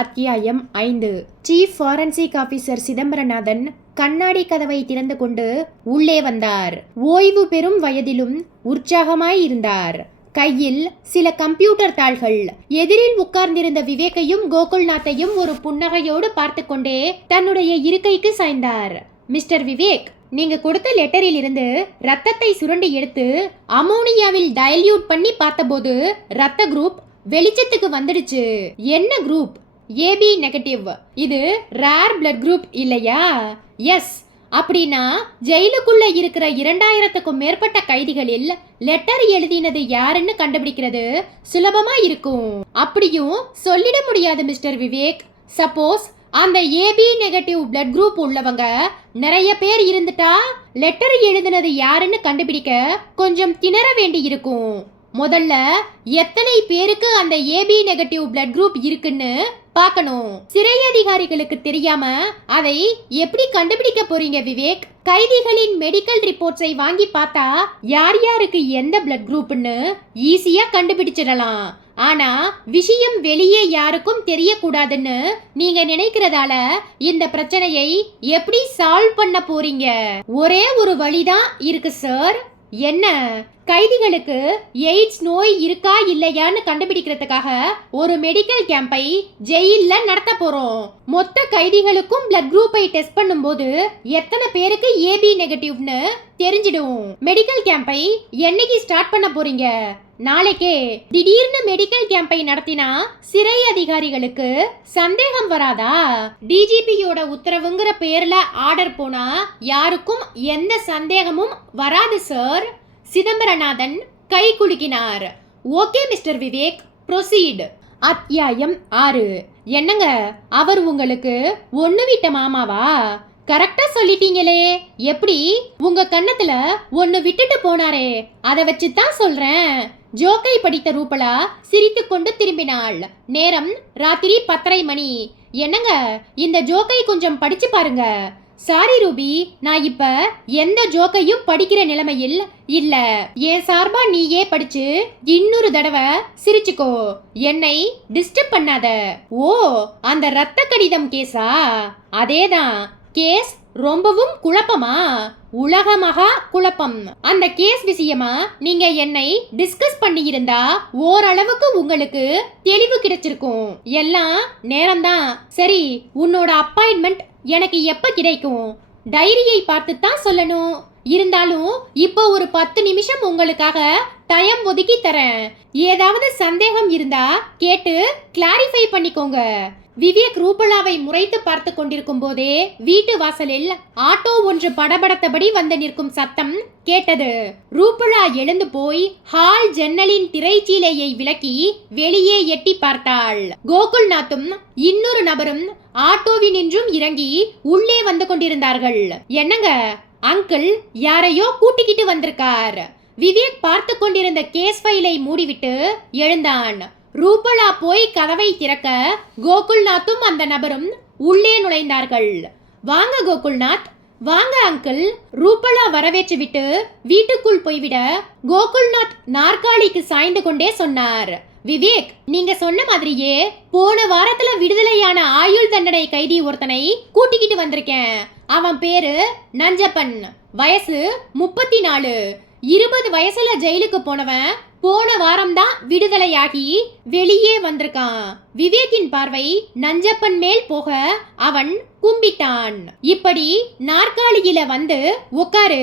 அத்தியாயம் 5. Chief forensic officer Chidambaranathan கண்ணாடி கதவை திறந்து கொண்டு உள்ளே வந்தார். ஓய்வு பெறும் வயதிலும் உற்சாகமாய் இருந்தார். கையில் சில கம்ப்யூட்டர் தாள்கள். எதிரில் உட்கார்ந்திருந்த விவேக்கையும் கோகுல்நாத்தையும் ஒரு புன்னகையோடு பார்த்து கொண்டே தன்னுடைய இருக்கைக்கு சாய்ந்தார். மிஸ்டர் விவேக், நீங்க கொடுத்த லெட்டரில் இருந்து ரத்தத்தை சுரண்டி எடுத்து அமோனியாவில் டைல்யூட் பண்ணி பார்த்தபோது ரத்த குரூப் வெளிச்சத்துக்கு வந்துடுச்சு. என்ன குரூப்? AB negative. இது ரேர் பிளட் குரூப் இல்லையா? எஸ். அப்படின்னா ஜெயிலுக்குள்ள இருக்கிற 2000க்கும் மேற்பட்ட கைதிகளில் லெட்டர் எழுதினது யாருன்னு கண்டுபிடிக்கிறது சுலபமா இருக்கும். அப்படியும் சொல்லிட முடியாது மிஸ்டர் விவேக். சப்போஸ் அந்த ஏபி நெகட்டிவ் பிளட் குரூப் உள்ளவங்க நிறைய பேர் இருந்துட்டா லெட்டர் எழுதினது யாருன்னு கண்டுபிடிக்க கொஞ்சம் திணற வேண்டி இருக்கும். முதல்ல எத்தனை பேருக்கு அந்த ஏபி நெகட்டிவ் பிளட் குரூப் இருக்குன்னு பார்க்கணும். சிறை அதிகாரிகளுக்கு தெரியாம அதை எப்படி கண்டுபிடிக்க போறீங்க விவேக்? கைதிகளின் மெடிக்கல் ரிப்போர்ட்ஸை வாங்கி பார்த்தா யார் யாருக்கு எந்த பிளட் குரூப்னு ஈஸியா கண்டுபிடிச்சிடலாம். ஆனா விஷயம் வெளியே யாருக்கும் தெரியக்கூடாதுன்னு நீங்க நினைக்கிறதால இந்த பிரச்சனையை எப்படி சால்வ் பண்ண போறீங்க? ஒரே ஒரு வழிதான் இருக்கு சார். என்ன? கைதிகளுக்கு எய்ட்ஸ் நோய் இருக்கா இல்லையான்னு கண்டுபிடிக்கிறதுக்காக ஒரு மெடிக்கல் கேம்பை ஜெயில்ல நடத்த போறோம். மொத்த கைதிகளுக்கும் பிளட் குரூப்பை டெஸ்ட் பண்ணும்போது எத்தனை பேருக்கு ஏபி நெகட்டிவ்னு தெரிஞ்சிடும். மெடிக்கல் கேம்பை என்னைக்கு ஸ்டார்ட் பண்ண போறீங்க? நாளைக்கே. திடீர்னு மெடிக்கல் கேம்பை நடத்தினா சிறை அதிகாரிகளுக்கு சந்தேகம் வராதா? டிஜிபியோட உத்தரவுங்கிற பேர்ல ஆர்டர் போனா யாருக்கும் எந்த சந்தேகமும் வராது சார். சிதம்பரநாதன் கை குலுக்கினார். Okay mister Vivek, proceed. அத்தியாயம் 6. என்னங்க, அவர் உங்களுக்கு ஒண்ணு விட்ட மாமாவா? கரெக்டா சொல்லிட்டீங்களே. எப்படி? உங்க கண்ணத்துல ஒண்ணு விட்டுட்டு போனாரே, அதை வச்சுதான் சொல்றேன். ஜோக்கை படித்த ரூபலா சிரித்துக்கொண்டு திரும்பினாள். நேரம் ராத்திரி 10:30 மணி. என்னங்க, இந்த ஜோக்கை கொஞ்சம் படிச்சு பாருங்க. சாரி ரூபி, நான் இப்ப எந்த ஜோக்கையும் படிக்கிற நிலைமையில் இல்ல. என் சார்பா நீயே படிச்சு இன்னொரு தடவை சிரிச்சுக்கோ. என்னை டிஸ்டர்ப் பண்ணாத. ஓ, அந்த ரத்த கடிதம் கேஸா? அதேதான். கேஸ் ரொம்பவும் குழப்பமா? உலக மகா குழப்பம். அந்த கேஸ் விஷயமா நீங்க என்னை டிஸ்கஸ் பண்ணி இருந்தா ஓரளவுக்கு உங்களுக்கு தெளிவு கிடைச்சிருக்கும். எல்லாம் நேரம்தான். சரி, உன்னோட அப்பாயின்மெண்ட் எனக்கு எப்ப கிடைக்கும்? டைரியை பார்த்து தான் சொல்லணும். இருந்தாலும் இப்போ ஒரு 10 நிமிஷம் உங்களுக்காக டைம் ஒதுக்கி தரேன். ஏதாவது சந்தேகம் இருந்தா கேட்டு கிளாரிஃபை பண்ணிக்கோங்க. விவேக் ரூபலாவை முறைத்து பார்த்து கொண்டிருக்கும் போதே வீட்டு வாசலில் ஆட்டோ ஒன்று படபடத்தபடி வந்து நிற்கும் சத்தம் கேட்டது. ரூபலா எழுந்து போய் ஹால் ஜன்னலின் திரைச்சீலையை விலக்கி வெளியே எட்டி பார்த்தாள். கோகுல்நாத்தும் இன்னொரு நபரும் ஆட்டோவினின்றும் இறங்கி உள்ளே வந்து கொண்டிருந்தார்கள். என்னங்க, அங்கிள் யாரையோ கூட்டிக்கிட்டு வந்திருக்கார். விவேக் பார்த்து கொண்டிருந்த கேஸ் ஃபைலை மூடிவிட்டு எழுந்தான். ரூபலா போய் கதவை திறக்க கோகுல்நாத்தும் அந்த நபரும் உள்ளே நுழைந்தார்கள். வாங்க கோகுல்நாத். வாங்க அங்கிள். ரூபலா வரவேற்று விட்டு வீட்டுக்குள் போய்விட கோகுல்நாத் நாற்காலிக்கு சாய்ந்து கொண்டே சொன்னார். விவேக், நீங்க சொன்ன மாதிரியே போன வாரத்துல விடுதலையான ஆயுள் தண்டனை கைதி ஒருத்தனை கூட்டிக்கிட்டு வந்திருக்கேன். அவன் பேரு நஞ்சப்பன். வயசு 34. 20 வயசுல ஜெயிலுக்கு போனவன் போன வாரம்தான் விடுதலையாகி வெளியே வந்திருக்கான். விவேக்கின் பார்வை நஞ்சப்பன் மேல் போக அவன் கும்பிட்டான். இப்படி நாற்காலியில வந்து உட்காரு.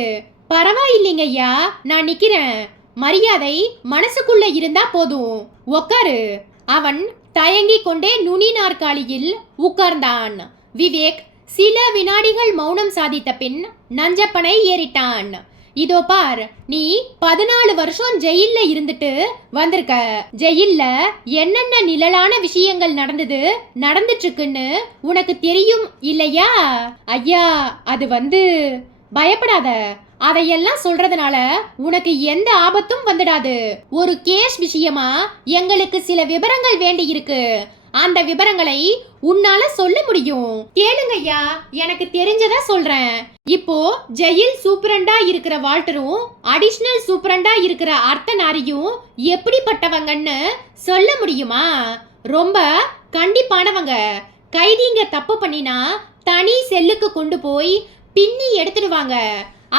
பரவாயில்லைங்க ஐயா, நான் நிக்கிறேன். மரியாதை மனசுக்குள்ள இருந்தா போதும். உட்காரு. அவன் தயங்கிக் கொண்டே நுனி நாற்காலியில் உட்கார்ந்தான். விவேக் சில வினாடிகள் மௌனம் சாதித்த பின் நஞ்சப்பனை ஏறிட்டான். இதோ பார், நீ 14 வருஷம் ஜெயில்ல இருந்துட்டு வந்திருக்க. ஜெயில்ல என்னென்ன நிழலான விஷயங்கள் நடந்துட்டு இருக்குன்னு உனக்கு தெரியும் இல்லையா? ஐயா, அது பயப்படாத. அதையெல்லாம் சொல்றதுனால உனக்கு எந்த ஆபத்தும் வந்துடாது. ஒரு கேஸ் விஷயமா எங்களுக்கு சில விவரங்கள் வேண்டி இருக்கு. அந்த விவரங்களை உன்னால சொல்ல முடியும். கேளுங்க ஐயா, எனக்கு தெரிஞ்சதா சொல்றேன். இப்போ ஜெயில் சூப்பரண்டா இருக்கிற வால்டரும் அடிஷனல் சூப்பரண்டா இருக்கிற அர்த்தநாரியும் எப்படிப்பட்டவங்கன்னு சொல்ல முடியுமா? ரொம்ப கண்டிப்பானவங்க. கைதிங்க தப்பு பண்ணினா தனி செல்லுக்கு கொண்டு போய் பின்னி எடுத்துடுவாங்க.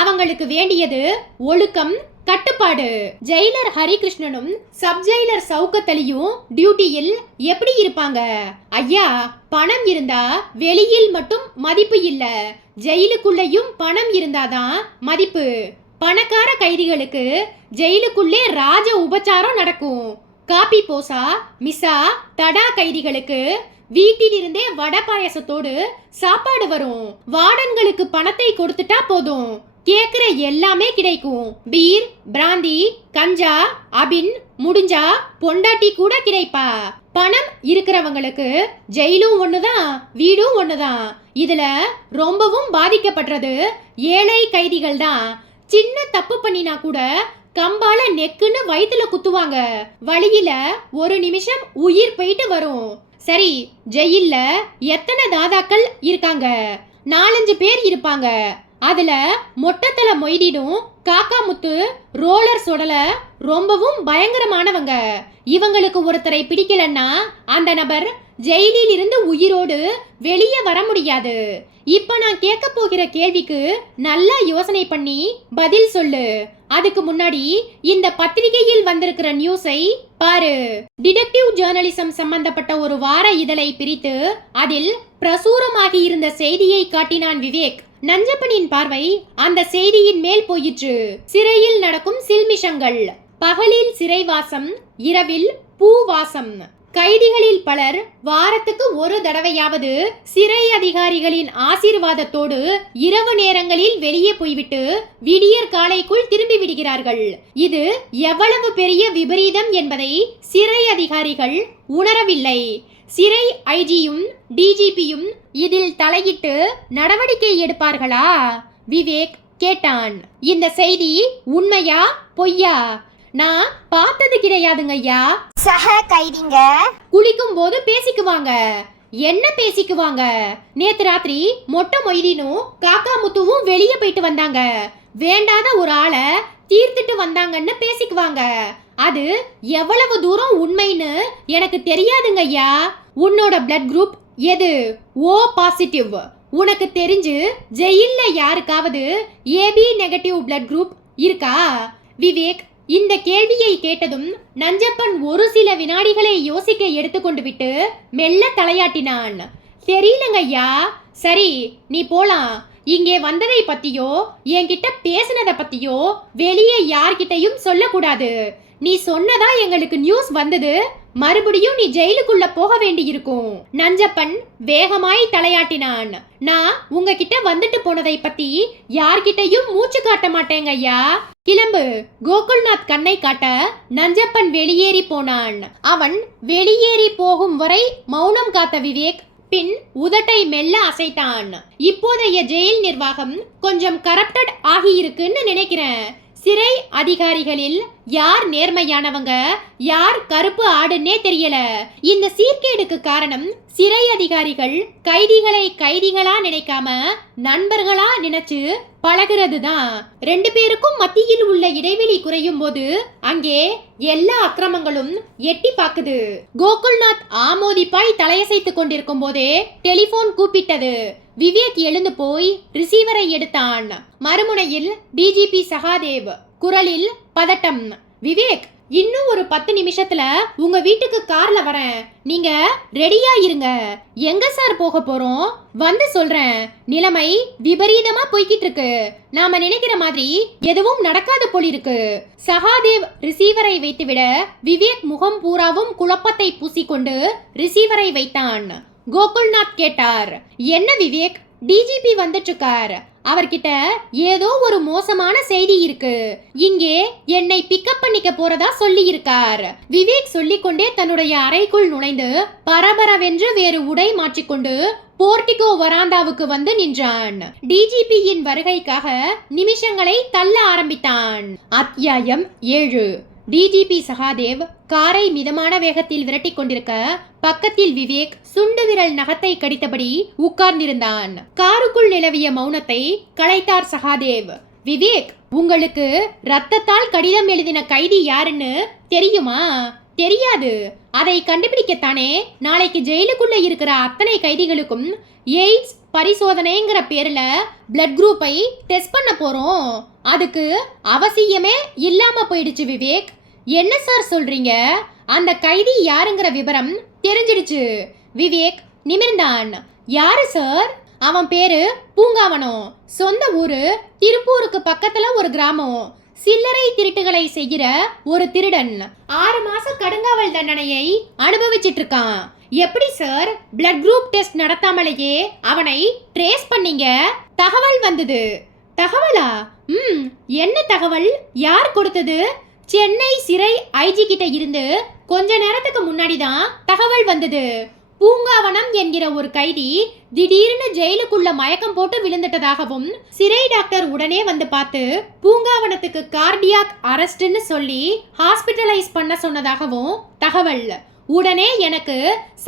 அவங்களுக்கு வேண்டியது ஒழுக்கம், கட்டுப்பாடு. ஜெயிலர் ஹரிகிருஷ்ணனும் சப் ஜெயிலர் சவுக்கத்தலியும் டியூட்டியில் எப்படி இருப்பாங்க? ஐயா, பணம் இருந்தா வெளியில் மட்டும் மதிப்பு இல்ல, ஜெயிலுக்குள்ளேயும் பணம் இருந்தாதான் மதிப்பு. பணக்கார கைதிகளுக்கு ஜெயிலுக்குள்ளே ராஜ உபச்சாரம் நடக்கும். காபி போசா மிசா தடா கைதிகளுக்கு வீட்டிலிருந்தே வடை பாயசத்தோடு சாப்பாடு வரும். வார்டன்களுக்கு பணத்தை கொடுத்துட்டா போதும், கேக்குற எல்லாமே கிடைக்கும். பீர், பிராந்தி, கஞ்சா, அபின், முடிஞ்சா பொண்டாட்டி கூட கிடைப்பா. பணம் இருக்கிறவங்களுக்கு ஜெயிலும் ஒண்ணுதான், வீடும் ஒண்ணுதான். இதுல ரொம்பவும் பாதிக்கப்படுறது ஏழை கைதிகள் தான். சின்ன தப்பு பண்ணினா கூட கம்பால நெக்குன்னு வயித்துல குத்துவாங்க. வழியில ஒரு நிமிஷம் உயிர் போயிட்டு வரும். சரி, ஜெயில்ல எத்தனை தாதாக்கள் இருக்காங்க? 4-5 பேர் இருப்பாங்க. அதுல மொட்டத்தல மொய்திடும், காக்கா முத்து, ரோலர் சொடல ரொம்பவும் பயங்கரமானவங்க. இவங்களுக்கு ஒருத்தரை பிடிக்கலன்னா அந்த நபர் ஜெயிலில் இருந்து உயிரோடு வெளியே வர முடியாது. இப்ப நான் கேட்க போகிற கேள்விக்கு நல்லா யோசனை பண்ணி பதில் சொல்லு. அதுக்கு முன்னாடி இந்த பத்திரிகையில் வந்திருக்கிற நியூஸை பாரு. டிடெக்டிவ் ஜேர்னலிசம் சம்பந்தப்பட்ட ஒரு வார இதழை பிரித்து அதில் பிரசுரமாகி இருந்த செய்தியை காட்டினான் விவேக். நஞ்சப்பனின் பார்வை அந்த செய்தியின் மேல் போயிற்று. சிறையில் நடக்கும் சில்மிஷங்கள். பகலில் சிறைவாசம், இரவில் பூவாசம். கைதிகளில் பலர் வாரத்துக்கு ஒரு தடவையாவது சிறை அதிகாரிகளின் ஆசீர்வாதத்தோடு இரவு நேரங்களில் வெளியே போய்விட்டு விடியற் காலைக்குள் திரும்பி விடுகிறார்கள். இது எவ்வளவு பெரிய விபரீதம் என்பதை சிறை அதிகாரிகள் உணரவில்லை. சிறை ஐஜியும் டிஜிபியும் இதில் தலையிட்டு நடவடிக்கை எடுப்பார்களா? விவேக் கேட்டான். இந்த செய்தி உண்மையா பொய்யா? நான் பார்த்தது கிடையாதுங்க ஐயா. சக கைதிங்க குளிக்கும் போது பேசிக்குவாங்க. என்ன பேசிக்குவாங்க? நேத்து ராத்திரி மொட்டை மொய்தீனும் காக்கா முத்துவும் வெளியே போயிட்டு வந்தாங்க. வேண்டாத ஒரு ஆளை தீர்த்துட்டு வந்தாங்கன்னு பேசிக்குவாங்க. அது எவ்வளவு தூரம் உண்மைன்னு எனக்கு தெரியாதுங்க ஐயா. உன்னோட பிளட் குரூப் எது? O positive. உனக்கு தெரிஞ்சு ஜெயில்ல யாருக்காவது ஏபி நெகட்டிவ் பிளட் குரூப் இருக்கா? விவேக் இந்த கேள்வியை கேட்டதும் நஞ்சப்பன் ஒரு சில வினாடிகளை யோசிக்க எடுத்துக்கொண்டு விட்டு மெல்ல தலையாட்டினான். தெரியலங்க ஐயா. சரி, நீ போலாம். இங்கே வந்ததை பத்தியோ என்கிட்ட பேசினதை பத்தியோ வெளியே யார்கிட்டையும் சொல்லக்கூடாது. நீ சொன்னதா எங்களுக்கு நியூஸ் வந்தது. மறுபடியும் நீ ஜெயிலுக்குள்ள போக வேண்டி இருக்கும். நஞ்சப்பன் வேகமாய் தலையாட்டினான். நான் உங்ககிட்ட வந்துட்டு போனதை பத்தி யார்கிட்டையும் மூச்சு காட்ட மாட்டேங்க ஐயா. கிளம்பு. கோகுல்நாத் கண்ணை காட்ட நஞ்சப்பன் வெளியேறி போனான். அவன் வெளியேறி போகும் வரை மௌனம் காத்த விவேக் பின் உதட்டை மெல்ல அசைத்தான். இப்போதைய ஜெயில் நிர்வாகம் கொஞ்சம் கரப்டட் ஆகியிருக்குன்னு நினைக்கிறேன். சிறை அதிகாரிகளில் யார் நேர்மையானவங்க, யார் கருப்பு ஆடுன்னே தெரியல. இந்த சீர்கேடுக்கு காரணம் சிறை அதிகாரிகள் கைதிகளை கைதிகளா நினைக்காம நண்பர்களா நினைச்சு பழகிறது தான். 2 பேருக்கும் மத்தியில் உள்ள இடைவெளி குறையும் போது அங்கே எல்லா அக்கிரமங்களும் எட்டி பாக்குது. கோகுல்நாத் ஆமோதிப்பாய் தலையசைத்து கொண்டிருக்கும் போதே டெலிபோன் கூப்பிட்டது. விவேக் எழுந்து போய் ரிசீவரை எடுத்தான். மறுமுனையில் டிஜிபி சகாதேவ். குரலில் பதட்டம். விவேக், இன்னும் ஒரு 10 நிமிஷத்துல உங்க வீட்டுக்கு கார்ல வரேன். நீங்க ரெடியா இருங்க. எங்க சார் போக போறோம்? வந்து சொல்றேன். நிலைமை விபரீதமா போய்கிட்டு இருக்கு. நாம நினைக்கிற மாதிரி எதுவும் நடக்காத போலிருக்கு. சகாதேவ் ரிசீவரை வைத்துவிட விவேக் முகம் பூராவும் குழப்பத்தை பூசிக்கொண்டு ரிசீவரை வைத்தான். கோகுல்நாத் கேட்டார். என்ன விவேக், டிஜிபி வந்துட்டு இருக்கார். அவர்கிட்ட ஏதோ ஒரு மோசமான செய்தி இருக்கு. இங்கே என்னை பிக்கப் பண்ணிக்க போறதா சொல்லி இருக்கார். விவேக் சொல்லிக்கொண்டே தன்னுடைய அறைக்குள் நுழைந்து பரபரவென்று வேறு உடை மாற்றிக்கொண்டு போர்டிகோ வராந்தாவுக்கு வந்து நின்றான். டிஜிபியின் வருகைக்காக நிமிஷங்களை தள்ள ஆரம்பித்தான். அத்தியாயம் 7. டிஜிபி சகாதேவ் காரை மிதமான வேகத்தில் விரட்டி கொண்டிருக்க பக்கத்தில் விவேக் சுண்டு விரல் நகத்தை கடித்தபடி உட்கார்ந்திருந்தான். காருக்குள் நிலவிய மௌனத்தை களைத்தார் சகாதேவ். விவேக், உங்களுக்கு ரத்தத்தால் கடிதம் எழுதின கைதி யாருன்னு தெரியுமா? தெரியாது. அதை கண்டுபிடிக்கத்தானே நாளைக்கு ஜெயிலுக்குள்ள இருக்கிற அத்தனை கைதிகளுக்கும் எய்ட்ஸ் பரிசோதனைங்கிற பேர்ல பிளட் குரூப்பை டெஸ்ட் பண்ண போறோம். அதுக்கு அவசியமே இல்லாம போயிடுச்சு விவேக். என்ன சார் சொல்றீங்க? அந்த கைதி யாருங்கிற விவரம் தெரிஞ்சிடுச்சு. விவேக் நிமிர்ந்தான். யாரு சார்? அவன் பேரு பூங்காவனம். சொந்த ஊரு திருப்பூருக்கு பக்கத்துல ஒரு கிராமம். சில்லறை திருட்டுகளை செய்கிற ஒரு திருடன். 6 மாச கடுங்காவல் தண்டனையை அனுபவிச்சிட்டு இருக்கான். எப்படி சார் பிளட் குரூப் டெஸ்ட் நடத்தாமலேயே அவனை ட்ரேஸ் பண்ணீங்க? தகவல் வந்தது. தகவலா? என்ன தகவல்? யார் கொடுத்தது? சென்னை சிறை ஐஜி கிட்ட இருந்து கொஞ்ச நேரத்துக்கு முன்னாடி தான் தகவல் வந்தது. பூங்காவனம் என்கிற ஒரு கைதி திடீர்னு ஜெயிலுக்குள்ள மயக்கம் போட்டு விழுந்துட்டதாகவும் சிறை டாக்டர் உடனே வந்து பார்த்து பூங்காவனத்துக்கு கார்டியாக் அரெஸ்ட்னு சொல்லி ஹாஸ்பிட்டலைஸ் பண்ண சொன்னதாகவும் தகவல். உடனே எனக்கு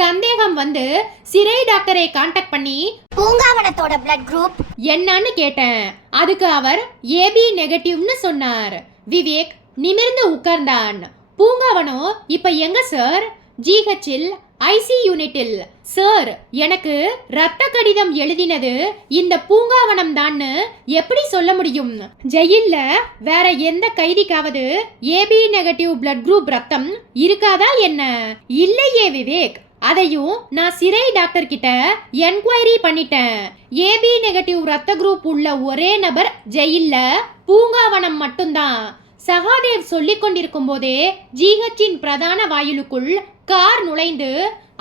சந்தேகம் வந்து சிறை டாக்டரை கான்டாக்ட் பண்ணி பூங்காவனத்தோட பிளட் குரூப் என்னன்னு கேட்டேன். அதுக்கு அவர் ஏபி நெகட்டிவ்னு சொன்னார். விவேக் நிமிர்ந்து உட்கார்ந்தான். பூங்காவனம் இப்ப எங்க சார்? ஜிஹெச்சில் ஐசி யூனிட்டில். சார், எனக்கு ரத்த கடிதம் எழுதினது இந்த பூங்காவனம் தான்னு எப்படி சொல்ல முடியும்? ஜெயில்ல வேற எந்த கைதிக்காவது ஏபி நெகட்டிவ் பிளட் குரூப் ரத்தம் இருக்காதா என்ன? இல்லையே விவேக். அதையும் நான் சிறை டாக்டர் கிட்ட என்கொயரி பண்ணிட்டேன். ஏபி நெகட்டிவ் ரத்த குரூப் உள்ள ஒரே நபர் ஜெயில்ல பூங்காவனம் மட்டும்தான். சகாதேவ் சொல்லிக் கொண்டிருக்கும் போதே ஜிஹெச்சின் பிரதான வாயிலுக்குள் கார் நுழைந்து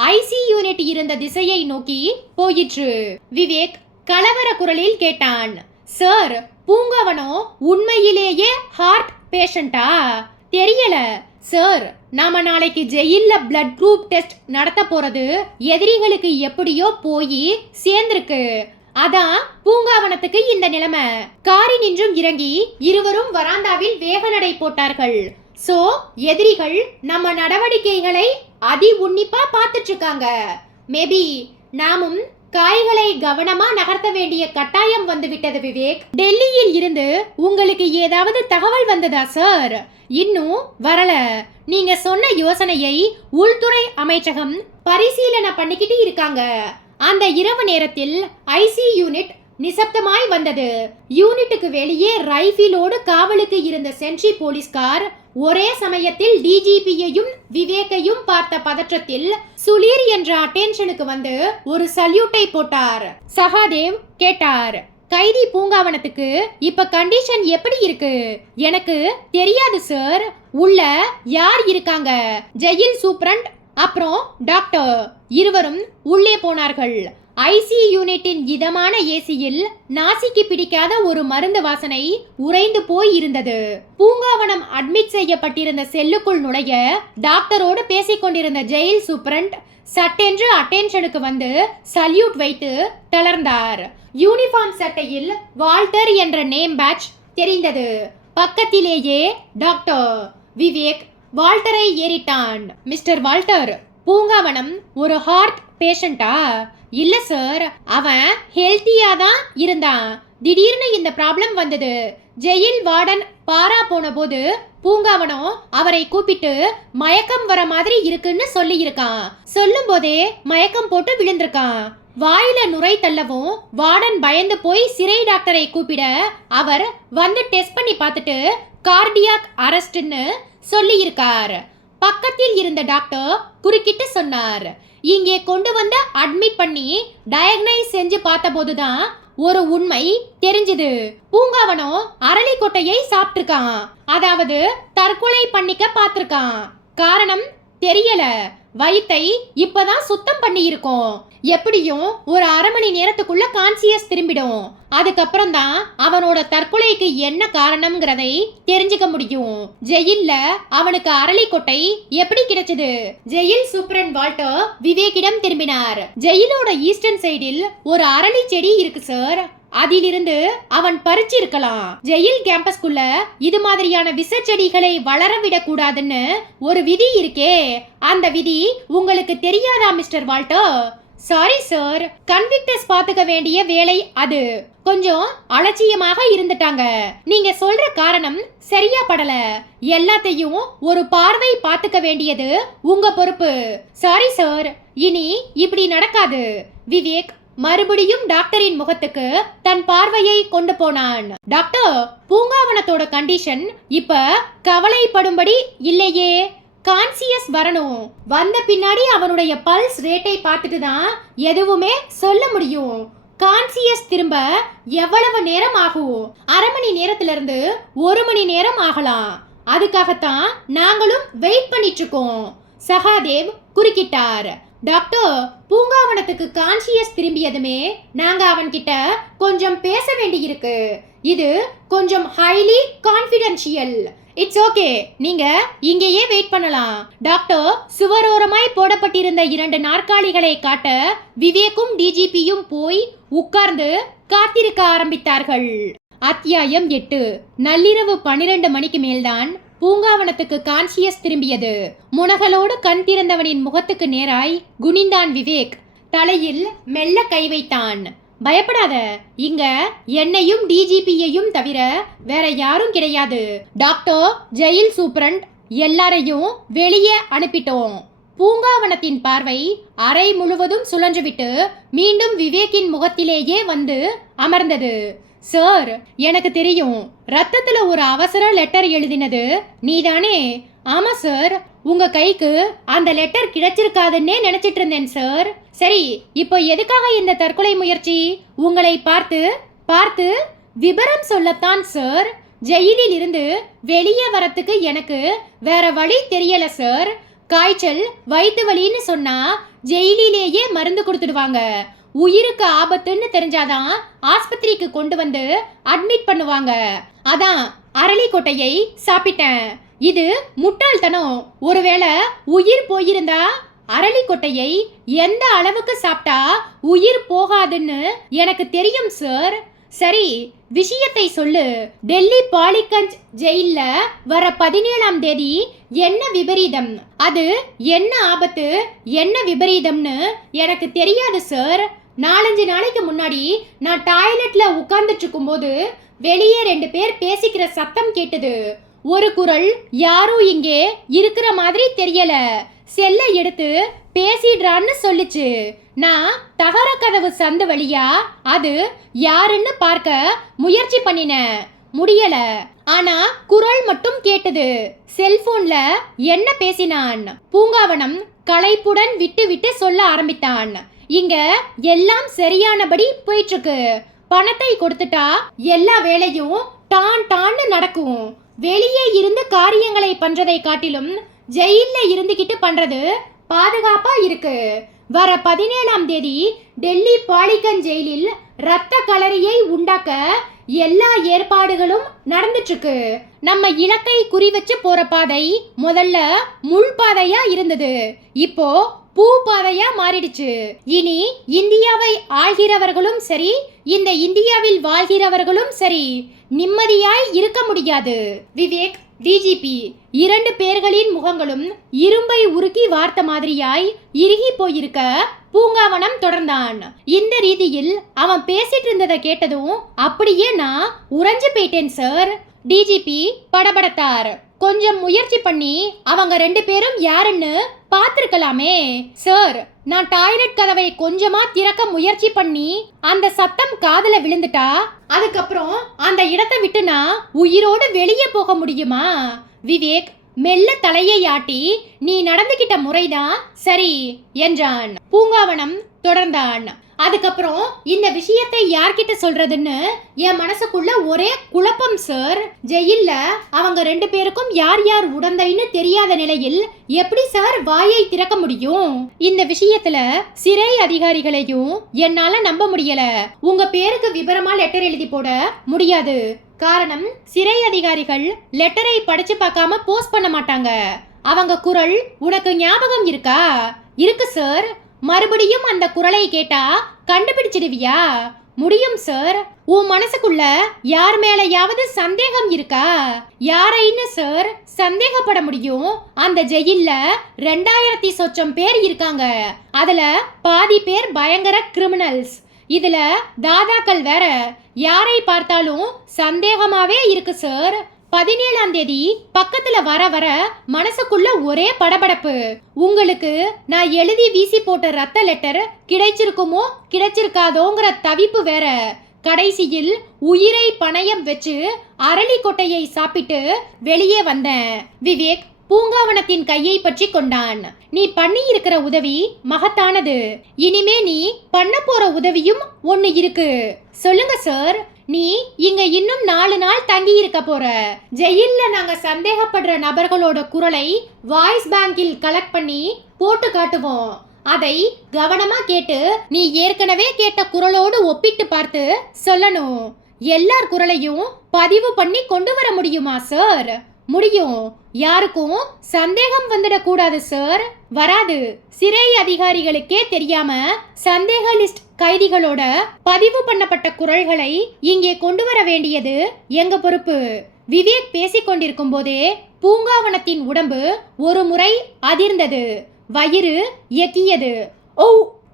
ஐசி யூனிட் இருந்த திசையை நோக்கி போயிற்று. விவேக் கலவர குரலில் கேட்டான். சார், பூங்காவனம் உண்மையிலேயே ஹார்ட் பேஷண்டா? தெரியல சார். நாம நாளைக்கு ஜெயில்ல பிளட் குரூப் டெஸ்ட் நடத்த போறது எதிரிகளுக்கு எப்படியோ போய் சேர்ந்திருக்கு. அதான் பூங்காவனத்துக்கு இந்த நிலைமை. காரில் நின்றும் இறங்கி இருவரும் வராந்தாவில் வேக நடை போட்டார்கள். சோ எதிரிகள் நம்ம நடவடிக்கைகளை அதி உன்னிப்பா பார்த்துட்டு இருக்காங்க. மேபி நாமும் காய்களை கவனமா நகர்த்த வேண்டிய கட்டாயம் வந்து விட்டது விவேக். டெல்லியில் இருந்து உங்களுக்கு ஏதாவது தகவல் வந்ததா சார்? இன்னும் வரல. நீங்க சொன்ன யோசனையை உள்துறை அமைச்சகம் பரிசீலனை பண்ணிக்கிட்டு இருக்காங்க. அந்த இரவு நேரத்தில் ஐசி யூனிட் நிசப்தமாய் வந்தது. யூனிட்டுக்கு வெளியே ரைஃபிலோடு காவலுக்கு இருந்த சென்ட்ரி போலீஸ்கார் ஒரே சமயத்தில் டிஜிபியையும் விவேக்கையும் பார்த்த பதற்றத்தில் சுளீர் என்ற அட்டென்ஷனுக்கு வந்து ஒரு சல்யூட்டை போட்டார். சகாதேவ் கேட்டார். கைதி பூங்காவனத்துக்கு இப்ப கண்டிஷன் எப்படி இருக்கு? எனக்கு தெரியாது சார். உள்ள யார் இருக்காங்க? ஜெயில் சூப்பரண்ட் அப்புறம் டாக்டர் இருவரும் உள்ளே போனார்கள். ஐசி யூனிட்டின் இதமான ஏசியில் நாசிக்கு பிடிக்காத ஒரு மருந்து வாசனை உறைந்து போய் இருந்தது. பூங்காவனம் அட்மிட் செய்யப்பட்டிருந்த செல்லுக்குள் நுழைய டாக்டரோடு பேசிக் கொண்டிருந்த ஜெயில் சூப்பரண்ட் சட்டென்று அட்டென்ஷனுக்கு வந்து சல்யூட் வைத்து தளர்ந்தார். யூனிஃபார்ம் சட்டையில் வால்டர் என்ற நேம் பேட்ச் தெரிந்தது. பக்கத்திலேயே டாக்டர். விவேக் வால்டரை ஏறிட்டான். மிஸ்டர் வால்டர், பூங்காவனம் ஒரு ஹார்ட் பேஷண்டா? இல்ல சார், அவன் ஹெல்த்தியா தான் இருந்தான். திடீர்னு இந்த ப்ராப்ளம் வந்தது. ஜெயில் வார்டன் பாரா போன போது பூங்காவனம் அவரை கூப்பிட்டு மயக்கம் வர மாதிரி இருக்குன்னு சொல்லி இருக்கான். சொல்லும் போதே மயக்கம் போட்டு விழுந்திருக்கான். வாயில நுரை தள்ளவும் வார்டன் பயந்து போய் சிறை டாக்டரை கூப்பிட அவர் வந்து டெஸ்ட் பண்ணி பார்த்துட்டு கார்டியாக் அரெஸ்ட்னு சொல்லி இருக்கார். பக்கத்தில் இருந்த டாக்டர் குறுக்கிட்டு சொன்னார். இங்கே கொண்டு வந்து அட்மிட் பண்ணி டயக்னைஸ் செஞ்சு பார்த்தபோதுதான் ஒரு உண்மை தெரிஞ்சது. பூங்காவனம் அரளிக்கொட்டையை சாப்பிட்டிருக்கான். அதாவது தற்கொலை பண்ணிக்க பார்த்திருக்கான். காரணம் தெரியல. வயித்தை இப்பதான் சுத்தம் பண்ணி இருக்கோம். எப்படியும் ஒரு அரை மணி நேரத்துக்குள்ள கான்சியஸ் திரும்பிடும். அதுக்கப்புறம் தான் அவனோட தற்கொலைக்கு என்ன காரணம்ங்கிறதை தெரிஞ்சுக்க முடியும். ஜெயில்ல அவனுக்கு அரளிக்கொட்டை எப்படி கிடைச்சது? ஜெயில் சூப்பரண்ட் வால்டர் விவேக்கிடம் திரும்பினார். ஜெயிலோட ஈஸ்டர்ன் சைடில் ஒரு அரளி செடி இருக்கு சார். அதிலிருந்து அவன் பறிச்சிருக்கலாம். ஜெயில் கேம்பஸ்குள்ள இது மாதிரியான விஷ செடிகளை வளர விடக்கூடாதுன்னு ஒரு விதி இருக்கே, அந்த விதி உங்களுக்கு தெரியாதா மிஸ்டர் வால்டர்? சாரி சார், கன்விக்டர்ஸ் பாத்துக்க வேண்டிய வேலை அது. கொஞ்சம் அலட்சியமாக இருந்துட்டாங்க. நீங்க சொல்ற காரணம் சரியா படல. எல்லாத்தையும் ஒரு பார்வை பாத்துக்க வேண்டியது உங்க பொறுப்பு. சாரி சார், இனி இப்படி நடக்காது. விவேக் மறுபடியும் டாக்டரின் முகத்துக்கு தன் பார்வையை கொண்டு போனான். டாக்டர், பூங்காவனத்தோட கண்டிஷன் இப்ப கவலைப்படும்படி இல்லையே. கான்சியஸ் வரணும். வந்த பின்னாடி அவனுடைய பல்ஸ் ரேட்டை பார்த்துட்டு தான் எதுவுமே சொல்ல முடியும். கான்சியஸ் திரும்ப எவ்வளவு நேரம் ஆகும்? அரை மணி நேரத்துல இருந்து 1 மணி நேரம் ஆகலாம். அதுக்காகத்தான் நாங்களும் வெயிட் பண்ணிட்டு இருக்கோம். சகாதேவ் குறுக்கிட்டார். டாக்டர், பூங்காவனத்துக்கு கான்சியஸ் திரும்பியதுமே நாங்க அவன்கிட்ட கொஞ்சம் பேச வேண்டியிருக்கு. இது கொஞ்சம் ஹைலி கான்ஃபிடென்ஷியல். இட்ஸ் ஓகே, நீங்க இங்கேயே வெயிட் பண்ணலாம். டாக்டர் சுவரோரமாய் போடப்பட்டிருந்த 2 நாற்காலிகளை காட்ட விவேக்கும் டிஜிபியும் போய் உட்கார்ந்து காத்திருக்க ஆரம்பித்தார்கள். அத்தியாயம் 8. நள்ளிரவு 12 மணிக்கு மேல்தான் பூங்காவனத்துக்கு கான்சியஸ் திரும்பியது. முனகலோடு கண் திறந்தவனின் முகத்துக்கு நேராய் குனிந்தான் விவேக். தலையில் மெல்ல கை வைத்தான். பயப்படாத, இங்க என்னையும் டிஜிபியையும் தவிர வேற யாரும் கிடையாது. டாக்டர், ஜெயில் சூப்பரண்ட் எல்லாரையும் வெளியே அனுப்பிட்டோம். பூங்காவனத்தின் பார்வை அறை முழுவதும் சுழன்றுவிட்டு மீண்டும் விவேக்கின் முகத்திலேயே வந்து அமர்ந்தது. சார், எனக்கு தெரியும், ரத்தத்துல ஒரு அவசர லெட்டர் எழுதினது நீதானே? ஆமா சார், உங்க கைக்கு அந்த லெட்டர் கிடைச்சிருக்காதுன்னே நினைச்சிட்டு இருந்தேன் சார். சரி, இப்போ எதுக்காக இந்த தற்கொலை முயற்சி? உங்களை பார்த்து விபரம் சொல்லத்தான் சார். ஜெயிலில் இருந்து வெளியே வரத்துக்கு எனக்கு வேற வழி தெரியல சார். காய்ச்சல், வயிற்று வலின்னு சொன்னா ஜெயிலிலேயே மருந்து கொடுத்துடுவாங்க. உயிருக்கு ஆபத்துன்னு தெரிஞ்சாதான் ஆஸ்பத்திரிக்கு கொண்டு வந்து அட்மிட் பண்ணுவாங்க. அதான் அரளிக்கொட்டையை சாப்பிட்டேன். இது முட்டாள்தனம். ஒருவேளை உயிர் போயிருந்தா அரளிக்கொட்டையை எந்த அளவுக்கு சாப்பிட்டா உயிர் போகாதுன்னு எனக்கு தெரியும் சார். சரி, விஷயத்தை சொல்லு. டெல்லி பாலிகஞ்ச் ஜெயில்ல வர 17ஆம் தேதி என்ன விபரீதம்? அது என்ன ஆபத்து, என்ன விபரீதம்னு எனக்கு தெரியாது சார். 4-5 நாளைக்கு முன்னாடி நான் டாய்லெட்ல உட்கார்ந்துட்டு இருக்கும்போது வெளியே 2 பேர் பேசிக்கிற சத்தம் கேட்டது. ஒரு குரல் யாரும் இங்கே இருக்கிற மாதிரி தெரியல. செல்லை எடுத்து பேசிடுறான்னு சொல்லுச்சு. நான் தகர கதவு சந்து வழியா அது யாருன்னு பார்க்க முயற்சி பண்ணினேன். முடியல. ஆனா குரல் மட்டும் கேட்டது. செல்போன்ல என்ன பேசினான்? பூங்காவனம் களைப்புடன் விட்டு விட்டு சொல்ல ஆரம்பித்தான். இங்க எல்லாம் சரியானபடி போயிட்டு இருக்கு. பணத்தை கொடுத்துட்டா எல்லா வேலையும் டான்னு நடக்கும். வெளியே இருந்து காரியங்களை பண்றதை காட்டிலும் ஜெயில்ல இருந்துகிட்டு பண்றது பாதுகாப்பா இருக்கு. வர 17ஆம் தேதி டெல்லி பாலிகஞ்ச் ஜெயிலில் ரத்த களரியை உண்டாக்க எல்லா ஏற்பாடுகளும் நடந்துட்டு இருக்கு. நம்ம இலக்கை குறி வச்சு போற பாதை முதல்ல முள் பாதையா இருந்தது. இப்போ பூ பாதையா மாறிடுச்சு. இனி இந்தியாவை ஆள்கிறவர்களும் சரி, இந்த இந்தியாவில் வாழ்கிறவர்களும் சரி, நிம்மதியாய் இருக்க முடியாது. விவேக், டிஜிபி 2 பேர்களின் முகங்களும் இரும்பை உருக்கி வார்த்த மாதிரியாய் இறுகி போயிருக்க பூங்காவனம் தொடர்ந்தான். இந்த ரீதியில் அவன் பேசிட்டு இருந்ததை கேட்டதும் அப்படியே நான் உறைஞ்சு போயிட்டேன் சார். டிஜிபி படபடத்தார். கொஞ்சம் முயற்சி பண்ணி அவங்க 2 பேரும் யாருன்னு பார்த்திருக்கலாமே. சார், நான் டாய்லெட் கதவை கொஞ்சமா திறக்க முயற்சி பண்ணி அந்த சத்தம் காதுல விழுந்துட்டா அதுக்கப்புறம் அந்த இடத்தை விட்டு நான் உயிரோடு வெளியே போக முடியுமா? விவேக் மெல்ல தலையை ஆட்டி, நீ நடந்துகிட்ட முறைதான் சரி என்றான். பூங்காவனம் தொடர்ந்தான். அதுக்கப்புறம் இந்த விஷயத்தை யார்கிட்ட சொல்றதுன்னு என் மனசுக்குள்ள ஒரே குழப்பம் சார். ஜெயில்ல அவங்க 2 பேருக்கும் யார் யார் உடந்தைன்னு தெரியாத நிலையில் எப்படி சார் வாயை திறக்க முடியும்? இந்த விஷயத்துல சிறை அதிகாரிகளையும் என்னால நம்ப முடியல. உங்க பேருக்கு விபரமா லெட்டர் எழுதி போட முடியாது. காரணம், சிறை அதிகாரிகள் லெட்டரை படிச்சு பார்க்காம போஸ்ட் பண்ண மாட்டாங்க. அவங்க குரல் உனக்கு ஞாபகம் இருக்கா? இருக்கு சார். மறுபடியும் அந்த குரலை கேட்டா கண்டுபிடிச்சிடுவியா? முடியும் சார். உன் மனசுக்குள்ள யார் மேலயாவது சந்தேகம் இருக்கா? யாரைன்னு சார் சந்தேகப்பட முடியும்? அந்த ஜெயில்ல 2000 சொச்சம் பேர் இருக்காங்க. அதுல பாதி பேர் பயங்கர கிரிமினல்ஸ். இதுல தாதாக்கள் வேற. யாரை பார்த்தாலும் சந்தேகமாவே இருக்கு சார். 17ஆம் தேதி பக்கத்துல வர வர மனசுக்குள்ள ஒரே படபடப்பு. உங்களுக்கு நான் எழுதி வீசி போட்ட ரத்த லெட்டர் கிடைச்சிருக்குமோ கிடைச்சிருக்காதோங்கிற தவிப்பு வேற. கடைசியில் உயிரை பணயம் வச்சு அரளி கொட்டையை சாப்பிட்டு வெளியே வந்தேன். விவேக் பூங்காவனத்தின் கையை பற்றி கொண்டான். நீ பண்ணி இருக்கிற உதவி மகத்தானது. இனிமே நீ பண்ண போற உதவியும் ஒன்னு இருக்கு. சொல்லுங்க சார். நீ இங்க இன்னும் 4 நாள் தங்கி இருக்க போற. ஜெயில்ல நாங்க சந்தேகப்படுற நபர்களோட குரலை வாய்ஸ் பேங்கில் கலெக்ட் பண்ணி போட்டு காட்டுவோம். அதை கவனமா கேட்டு நீ ஏற்கனவே கேட்ட குரலோடு ஒப்பிட்டு பார்த்து சொல்லணும். எல்லார் குரலையும் பதிவு பண்ணி கொண்டு வர முடியுமா சார்? முடியும். யாருக்கும் சந்தேகம் வந்துடக்கூடாது சார். வராது. சிறை அதிகாரிகளுக்கே தெரியாம சந்தேக லிஸ்ட் கைதிகளோட பதிவு பண்ணப்பட்ட குரல்களை இங்கே கொண்டு வர வேண்டியது எங்க பொறுப்பு. விவேக் பேசிக் கொண்டிருக்கும் போதே பூங்காவனத்தின் உடம்பு ஒரு முறை அதிர்ந்தது. வயிறு எக்கியது. ஓ!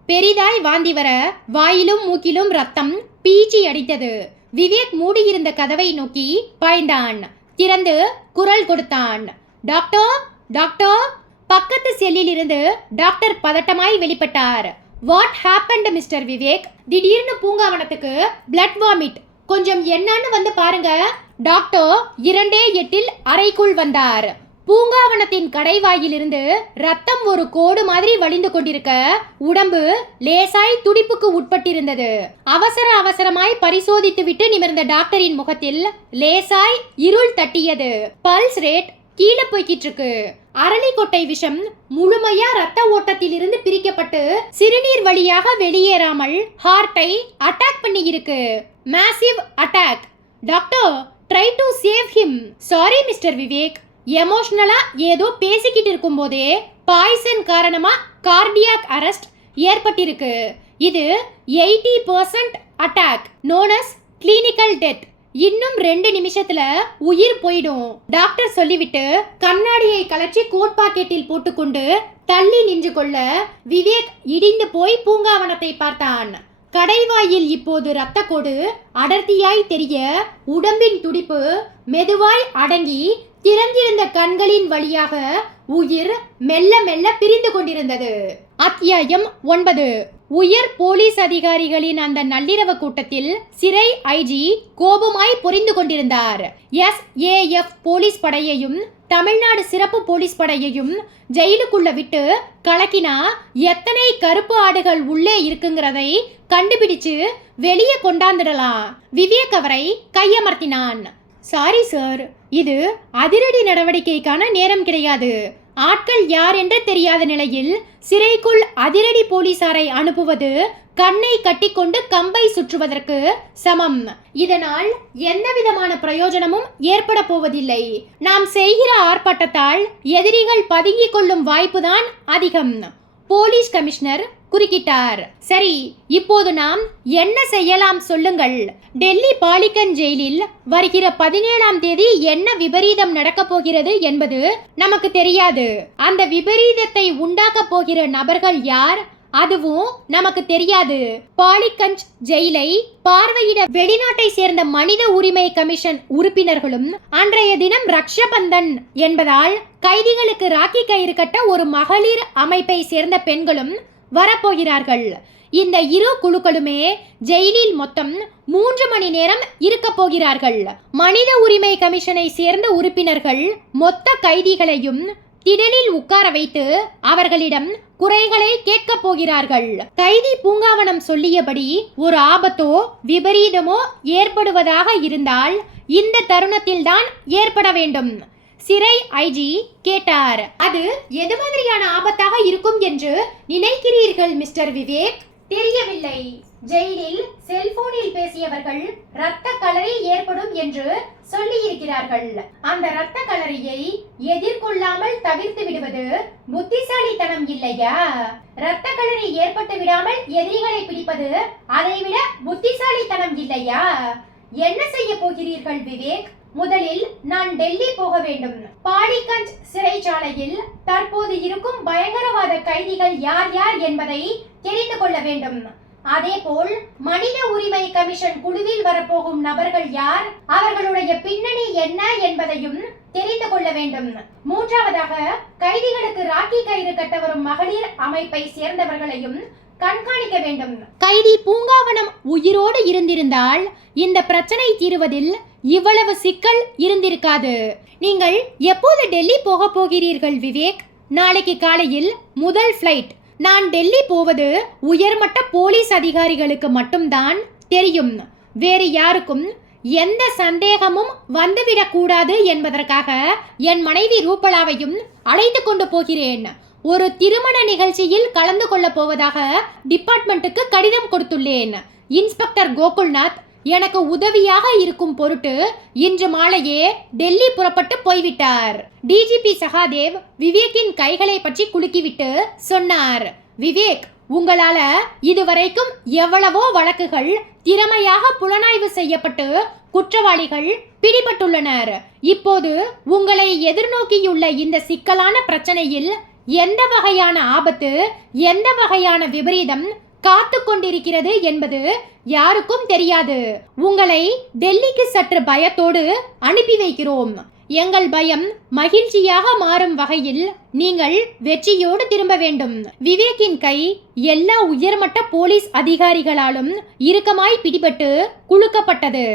பெரிதாய் வாந்தி வர வாயிலும் மூக்கிலும் ரத்தம் பீச்சி அடித்தது. விவேக் மூடியிருந்த கதவை நோக்கி பாய்ந்தான். திறந்து குரல் கொடுத்தான். Doctor, doctor. பக்கத்து செல்லில் இருந்து டாக்டர் பதட்டமாய் வெளிப்பட்டார். What happened mister Vivek? திடீர்னு பூங்காவனத்துக்கு பிளட் வாமிட். கொஞ்சம் என்னன்னு வந்து பாருங்க. டாக்டர் 2:08 அறைக்குள் வந்தார். பூங்காவனத்தின் கடைவாயிலிருந்து ரத்தம் ஒரு கோடு மாதிரி வழிந்து கொண்டிருக்க உடம்பு லேசாய் துடிப்புக்கு உட்பட்டிருந்தது. அவசரமாய் பரிசோதித்து விட்டு நிமிர்ந்த டாக்டரின் முகத்தில் லேசாய் இருள் தட்டியது. பல்ஸ் ரேட் கீழே போய்கிட்டு இருக்கு. அரளிக்கொட்டை விஷம் முழுமையா ரத்த ஓட்டத்தில் இருந்து பிரிக்கப்பட்டு சிறுநீர் வழியாக வெளியேறாமல் ஹார்ட்டை அட்டாக் பண்ணி இருக்கு. Massive attack. Doctor, try to save him. Sorry mister Vivek. எமோஷனலா ஏதோ பேசிக்கிட்டு இருக்கும் போதே பாய்சன் காரணமா கார்டியாக் அரெஸ்ட் ஏற்பட்டிருக்கு. இது 80% attack, known as clinical death. இன்னும் 2 நிமிஷத்துல உயிர் போயிடும். டாக்டர் சொல்லிவிட்டு கண்ணாடியை கலற்றி கோட் பாக்கெட்டில் போட்டுக்கொண்டு தள்ளி நின்று கொள்ள விவேக் இடிந்து போய் பூங்காவனத்தை பார்த்தான். கடைவாயில் இப்போது இரத்த கோடு அடர்த்தியாய் தெரிய உடம்பின் துடிப்பு மெதுவாய் அடங்கி திறந்திருந்த கண்களின் வழியாக உயிர் மெல்ல மெல்ல பிரிந்து கொண்டிருந்தது. அத்தியாயம் 9. உயர் போலீஸ் அதிகாரிகளின் அந்த நள்ளிரவு கூட்டத்தில் சிறை ஐஜி கோபமாய் பொரிந்து கொண்டிருந்தார். SAF போலீஸ் படையையும் தமிழ்நாடு சிறப்பு போலீஸ் படையையும் ஜெயிலுக்குள்ள விட்டு கலக்கினா எத்தனை கருப்பு ஆடுகள் உள்ளே இருக்குங்கிறதை கண்டுபிடிச்சு வெளியே கொண்டாந்துடலாம். விவேக் அவரை கையமர்த்தினான். சாரி சார், இது அதிரடி நடவடிக்கைக்கான நேரம் கிடையாது. ஆட்கள் யார் என்று தெரியாத நிலையில் சிறைக்குள் அதிரடி போலீசாரை அனுப்புவது கண்ணை கட்டிக்கொண்டு கம்பை சுற்றுவதற்கு சமம். இதனால் எந்தவிதமான பிரயோஜனமும் ஏற்பட போவதில்லை. நாம் செய்கிற ஆர்ப்பாட்டத்தால் எதிரிகள் பதுங்கிக் கொள்ளும் வாய்ப்புதான் அதிகம். போலீஸ் கமிஷனர் குறுக்கிட்டார். சரி, இப்போது நாம் என்ன செய்யலாம் சொல்லுங்கள். டெல்லி பாலிகன் ஜெயிலில் வருகிற 17ஆம் தேதி என்ன விபரீதம் நடக்கப் போகிறது என்பது நமக்கு தெரியாது. அந்த விபரீதத்தை உண்டாக்க போகிற நபர்கள் யார் அதுவும் நமக்கு தெரியாது. பாலிகஞ்ச் ஜெயிலை பார்வையிட வெளிநாட்டை சேர்ந்த மனித உரிமை கமிஷன் உறுப்பினர்களும் அன்றைய தினம் ரக்ஷபந்தன் என்பதால் கைதிகளுக்கு ராக்கி கயிறு கட்ட ஒரு மகளிர் அமைப்பை சேர்ந்த பெண்களும் வரப்போகிறார்கள். இந்த இரு குழுக்களுமே ஜெயிலில் மொத்தம் 3 மணி நேரம் இருக்க போகிறார்கள். மனித உரிமை கமிஷனை சேர்ந்த உறுப்பினர்கள் மொத்த கைதிகளையும் திடலில் உட்கார வைத்து அவர்களிடம் குறைகளை கேட்க போகிறார்கள். கைதி பூங்காவனம் சொல்லியபடி ஒரு ஆபத்தோ விபரீதமோ ஏற்படுவதாக இருந்தால் இந்த தருணத்தில் தான் ஏற்பட வேண்டும். சிறை ஐஜி கேட்டார். அது எது மாதிரியான ஆபத்தாக இருக்கும் என்று நினைக்கிறீர்கள் மிஸ்டர் விவேக்? தெரியவில்லை. ஜெயிலில் செல்போனில் பேசியவர்கள் இரத்த களரி ஏற்படும் என்று சொல்லியிருக்கிறார்கள். அந்த இரத்த களரியை எதிர்கொள்ளாமல் தவிர்த்து விடுவது புத்திசாலித்தனம் இல்லையா? இரத்த களரி ஏற்பட்டு விடாமல் எதிரிகளை பிடிப்பது அதைவிட புத்திசாலித்தனம் இல்லையா? என்ன செய்ய போகிறீர்கள் விவேக்? முதலில் நான் டெல்லி போக வேண்டும். பாலிகஞ்ச் சிறைச்சாலையில் தற்போது இருக்கும் பயங்கரவாத கைதிகள் யார் யார் என்பதை தெரிந்து கொள்ள வேண்டும். அதேபோல் மனித உரிமை கமிஷன் குழுவில் வரப்போகும் நபர்கள் யார், அவர்களுடைய பின்னணி என்ன என்பதையும் தெரிந்து கொள்ள வேண்டும். மூன்றாவதாக கைதிகளுக்கு ராக்கி கயிறு கட்ட வரும் மகளிர் அமைப்பை சேர்ந்தவர்களையும் கண்காணிக்க வேண்டும். கைதி பூங்காவனம் உயிரோடு இருந்திருந்தால் இந்த பிரச்சனை தீருவதில் இவ்வளவு சிக்கல் இருந்திருக்காது. நீங்கள் எப்போது டெல்லி போக போகிறீர்கள் விவேக்? நாளைக்கு காலையில் முதல் ஃப்ளைட். நான் டெல்லி போவது உயர்மட்ட போலீஸ் அதிகாரிகளுக்கு மட்டும்தான் தெரியும். வேறு யாருக்கும் எந்த சந்தேகமும் வந்துவிடக் கூடாது என்பதற்காக என் மனைவி ரூபலாவையும் அழைத்து கொண்டு போகிறேன். ஒரு திருமண நிகழ்ச்சியில் கலந்து கொள்ள போவதாக டிபார்ட்மெண்ட்டுக்கு கடிதம் கொடுத்துள்ளேன். இன்ஸ்பெக்டர் கோகுல்நாத் எனக்கு உதவியாக இருக்கும் பொருட்டு இன்று மாலையே டெல்லி புறப்பட்டு போய்விட்டார். டிஜிபி சகாதேவ் விவேக்கின் கைகளை பற்றி குலுக்கிவிட்டு சொன்னார், விவேக், உங்களால இதுவரைக்கும் எவ்வளவோ வழக்குகள் திறமையாக புலனாய்வு செய்யப்பட்டு குற்றவாளிகள் பிடிபட்டுள்ளனர். இப்போது உங்களை எதிர்நோக்கியுள்ள இந்த சிக்கலான பிரச்சனையில் எந்த வகையான ஆபத்து, எந்த வகையான விபரீதம் காத்து கொண்டிருக்கிறது என்பது யாருக்கும் தெரியாது. உங்களை டெல்லிக்கு சற்று பயத்தோடு அனுப்பி வைக்கிறோம். எங்கள் பயம் மகிழ்ச்சியாக மாறும் வகையில் நீங்கள் வெற்றியோடு திரும்ப வேண்டும். விவேக்கின் கை எல்லா உயர்மட்ட போலீஸ் அதிகாரிகளாலும் இறுக்கமாய் பிடிபட்டு குலுக்கப்பட்டது.